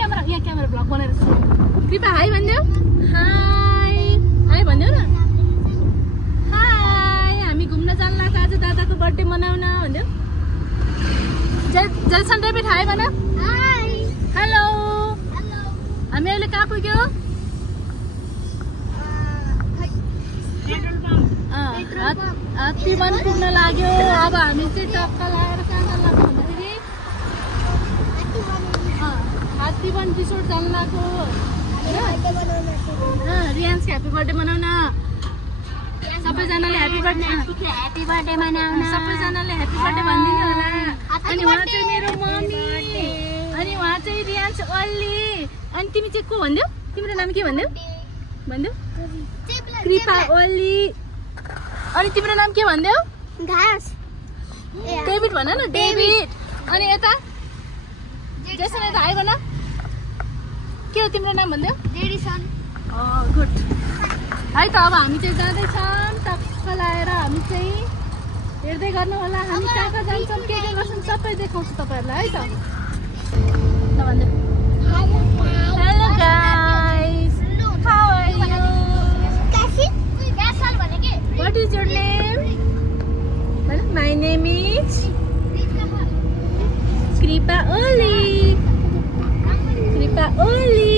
Camera blog बनाएर कृपा high भनिदेऊ हाई भनिदेऊ न हाई हामी घुम्न जान लाग्छ आज दादाको बर्थडे मनाउन भनिदेऊ जेसन डेभिड हाई भन हेलो हामी अहिले कहाँ पुग्यो हात्तीवन पुग्न लाग्यो अब हामी चाहिँ टक्क लगाएर कहाँ जान लाग्यो भन्दाखेरि हात्तीवन रिसोर्ट जान लाग्यो रियान्स ह्याप्पी बर्थडे मनाउन सबैजनाले ह्याप्पी बर्थडे मनाउन सबैजनाले ह्याप्पी बर्थडे भनिदिनु होला अनि उहाँ चाहिँ मेरो मम्मी अनि उहाँ चाहिँ रियान्स ओली अनि तिमी चाहिँ को भन्देऊ तिम्रो नाम के भन्देऊ कृपा ओली अनि तिम्रो नाम के भन्देऊ घाँस डेभिड भन न डेभिड अनि यता जेसन यता हाई भन के हो तिम्रो नाम भन्देऊ डेरिसन गुड है त अब हामी चाहिँ जाँदैछौँ टक्क लाएर हामी चाहिँ हेर्दै गर्नु होला हामी कहाँ कहाँ जान्छौँ के गर्छौँ सबै देखाउँछु तपाईँहरूलाई है त भन्देऊ hello guys how are you What is your name? Well, my name is Kripa Oli. Kripa Oli.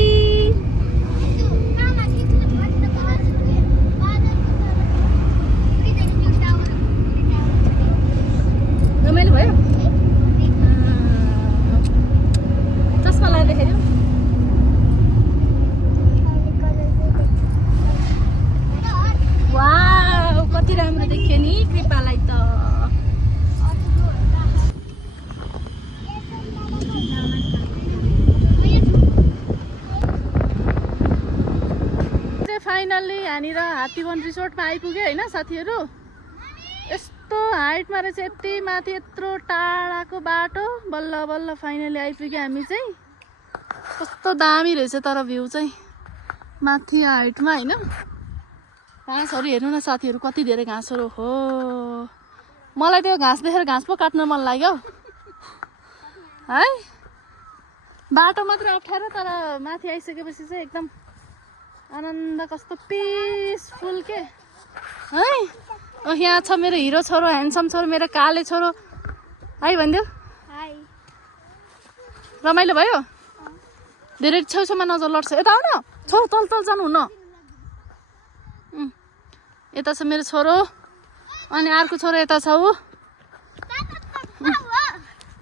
रमाइलो भयो चस्मा लगाएर देखाइदेऊ कति राम्रो देख्यो नि कृपालाई त फाइनल्ली यहाँनिर हात्तीवन रिसोर्टमा आइपुग्यो होइन साथीहरू यस्तो हाइटमा रहेछ यति माथि यत्रो टाढाको बाटो बल्ल बल्ल फाइनल्ली आइपुग्यो हामी चाहिँ कस्तो दामी रहेछ तर भ्यू चाहिँ माथि हाइटमा होइन घाँसहरू हेर्नु न साथीहरू कति धेरै घाँसहरू हो मलाई त्यो घाँस देखेर घाँस पो काट्न मन लाग्यो है बाटो मात्रै अप्ठ्यारो तर माथि आइसकेपछि चाहिँ एकदम आनन्द कस्तो पिसफुल के है यहाँ छ मेरो हिरो छोरो ह्यान्डसम छोरो मेरो काले छोरो है भनिदेऊ रमाइलो भयो धेरै छेउछेउमा नजर लड्छ यता आउन छोरो तल तल जानु हुन्न यता छ मेरो छोरो अनि अर्को छोरो यता छ ऊ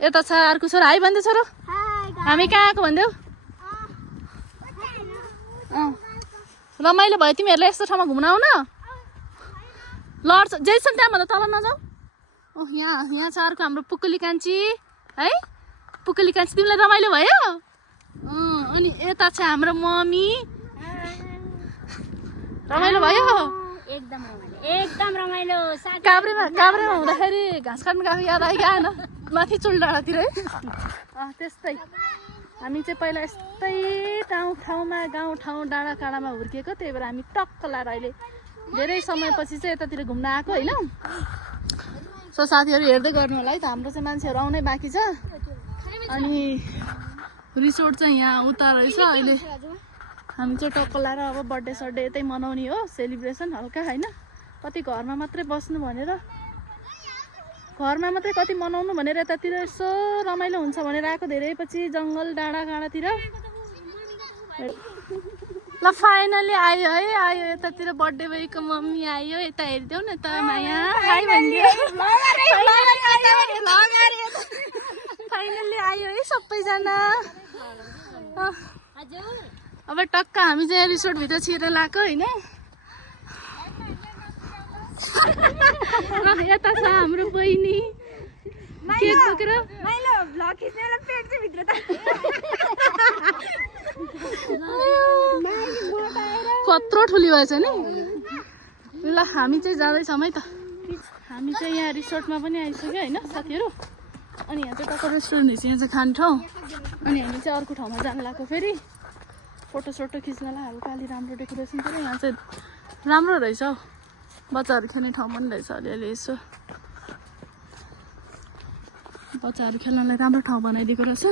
यता छ अर्को छोरो हाई भन्दै छोरो हामी कहाँ आएको भन्देऊ रमाइलो भयो तिमीहरूलाई यस्तो ठाउँमा घुम्न आउन लड्छ जेसन त्यहाँभन्दा तल नजाऊ यहाँ छ अर्को हाम्रो पुक्कली कान्छी है पुक्कली कान्छी तिमीलाई रमाइलो भयो अनि यता छ हाम्रो मम्मी रमाइलो भयो एकदम रमाइलो काभ्रेमा हुँदाखेरि घाँस काट्नु गएको याद आइगयो आएन माथि चुल डाँडातिर है त्यस्तै हामी चाहिँ पहिला यस्तै गाउँ डाँडा काँडामा हुर्किएको त्यही भएर हामी टक्क लाएर अहिले धेरै समयपछि चाहिँ यतातिर घुम्न आएको होइन सो साथीहरू हेर्दै गर्नु होला है त हाम्रो चाहिँ मान्छेहरू आउनै बाँकी छ अनि रिसोर्ट चाहिँ यहाँ उता रहेछ अहिले हामी चाहिँ टक्क लाएर अब बर्थडे सर्डे यतै मनाउने हो सेलिब्रेसन हल्का होइन कति घरमा मात्रै बस्नु भनेर घरमा मात्रै कति मनाउनु भनेर यतातिर यसो रमाइलो हुन्छ भनेर आएको धेरै पछि जङ्गल डाँडा काँडातिर ल फाइनली आयो है आयो यतातिर बर्थडे बोयको मम्मी आयो यता हेरिदेऊ न त माया हाई भनिदियो फाइनली आयो है सबैजना अब टक्क हामी चाहिँ रिसोर्टभित्र छिरेर लगाएको होइन यता छ हाम्रो बहिनी केक बोकेर कत्रो ठुली भएछ नि ल हामी चाहिँ जाँदैछौँ है त हामी चाहिँ यहाँ रिसोर्टमा पनि आइसक्यो होइन साथीहरू अनि यहाँ चाहिँ टक्क रेस्टुरेन्ट रहेछ यहाँ चाहिँ खाने ठाउँ अनि हामी चाहिँ अर्को ठाउँमा जानु लाग्यो फेरि फोटोसोटो खिच्नलाई हल्का अलि राम्रो डेकोरेसन थियो यहाँ चाहिँ राम्रो रहेछ हौ बच्चाहरू खेल्ने ठाउँ पनि रहेछ अलिअलि यसो बच्चाहरू खेल्नलाई राम्रो ठाउँ बनाइदिएको रहेछ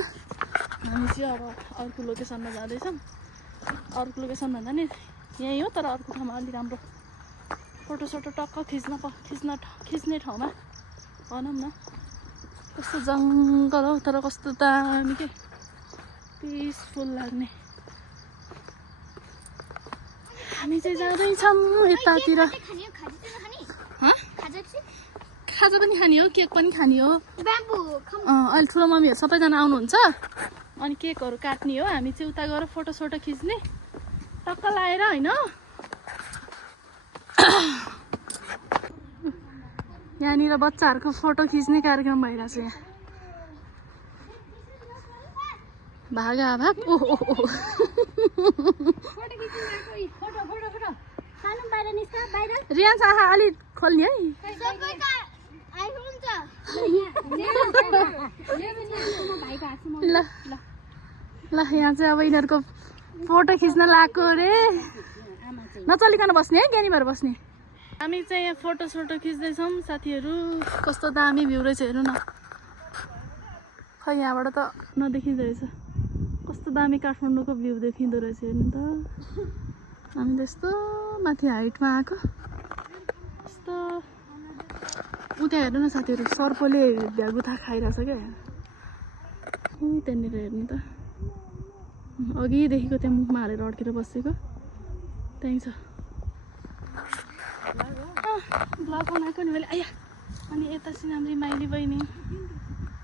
हामी चाहिँ अब अर्को लोकेसनमा जाँदैछौँ। अर्को लोकेसन भन्दा नि यहीँ हो, तर अर्को ठाउँमा अलिक राम्रो फोटोसोटो टक्क खिच्ने ठाउँमा भनौँ न। कस्तो जङ्गल हो, तर कस्तो दामी के पिसफुल लाग्ने। हामी चाहिँ जाँदैछौँ यतातिर। खाजा पनि खाने हो, केक पनि खाने हो। अहिले ठुलो मम्मीहरू सबैजना आउनुहुन्छ, अनि केकहरू काट्ने हो। हामी चाहिँ उता गएर फोटोसोटो खिच्ने टक्क लाएर होइन। यहाँनिर बच्चाहरूको फोटो खिच्ने कार्यक्रम भइरहेछ। यहाँ भागा भाग। ओहो रियान्स आहा अलिक खोल्ने है। ल ल यहाँ चाहिँ अब यिनीहरूको फोटो खिच्न लगाएको रे। नचलिकन बस्ने है, ज्ञानी भएर बस्ने। हामी चाहिँ यहाँ फोटोसोटो खिच्दैछौँ साथीहरू। कस्तो दामी भ्यू रहेछ हेर्नु न। खै यहाँबाट त नदेखिँदो रहेछ, कस्तो दामी काठमाडौँको भ्यू देखिँदो रहेछ हेर्नु त। हामी त यस्तो माथि हाइटमा आएको। कस्तो उता हेर्नु न साथीहरू, सर्पले भ्यागुथा खाइरहेछ क्या। त्यहाँनिर हेर्नु त, अघिदेखिको त्यहाँ मुखमा हालेर अड्केर बसेको त्यहीँ छ। ब्लग बनाएको नि मैले। आया अनि यता चाहिँ हाम्रो माइली बहिनी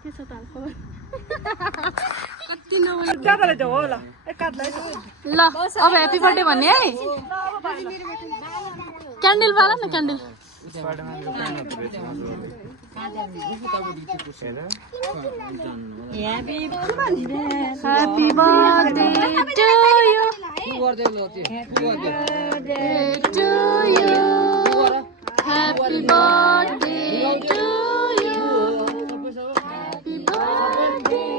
के छ त हालखबर? कति नभने ल अब ह्याप्पी बर्थडे भन्ने है। क्यान्डल बाल न, candle. Happy birthday to you. Happy birthday to you. Happy birthday to you. Happy birthday.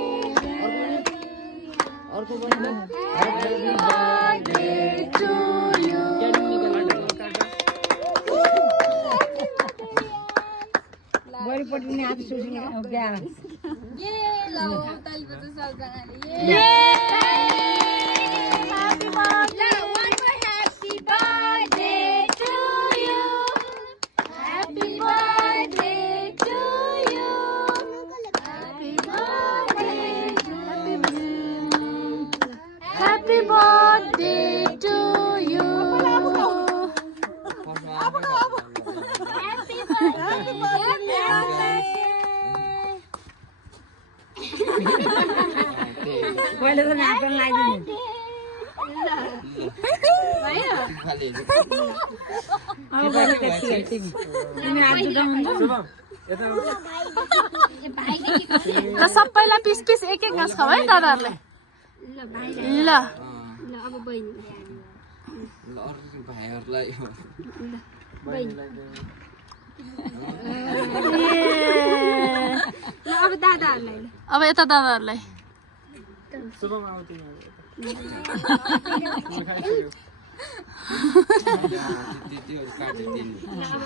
Happy birthday to you. बढीपट्टि नि हात सुसिने हो क्या। ये लो ताली बजाऊ सबजनाले। ये Happy birthday. One more happy birthday to you. Happy birthday to you. Happy birthday. Happy birthday to you. पहिले त नाच्न लाग्दैन। ल सबैलाई पिस पिस एक एक घाँस खाऊ है दादाहरूले। ल अब बहिनी अब दादाहरूलाई अब यता दादाहरूलाई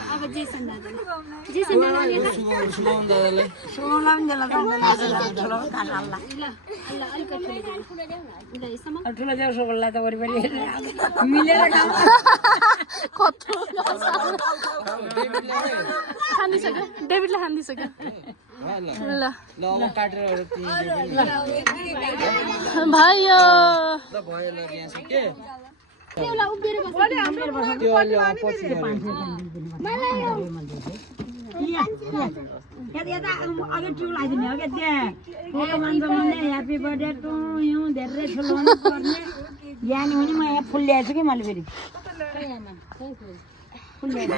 अब जेसन दादा ठुलो जेसोलाई त वरिपरि मिलेर कत्रो खानिसक्यो, डेभिडले खानिसक्यो। ल भयो अघि ट्यु लगाइदिने हो क्या त्यहाँ फोटो मान्छे ह्याप्पी बर्थडे टु यु धेरै ठुलो हुनुपर्ने ज्ञानी हुने। म यहाँ फुल ल्याएछु कि मैले फेरि फुल ल्याएर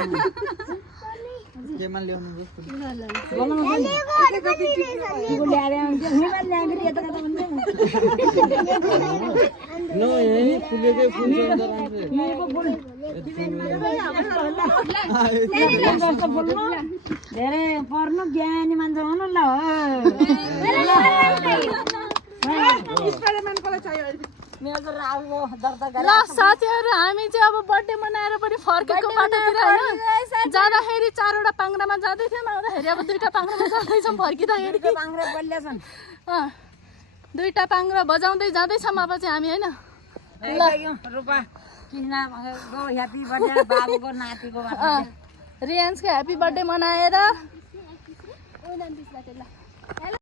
धेरै पर्नु ज्ञानी मान्छे हुनु ल ल साथीहरू, हामी चाहिँ अब बर्थडे मनाएर पनि फर्केको बाटोतिर होइन, जाँदाखेरि 4वटा पाङ्रामा जाँदै थियौँ, आउँदाखेरि अब 2टा पाङ्रामा जाँदैछौँ। फर्किँदाखेरि दुईटा पाङ्ग्रा बजाउँदै जाँदैछौँ अब चाहिँ हामी होइन रूपा कृष्णको ह्याप्पी बर्थडे बाबुको नातिको रियान्सको ह्याप्पी बर्थडे मनाएर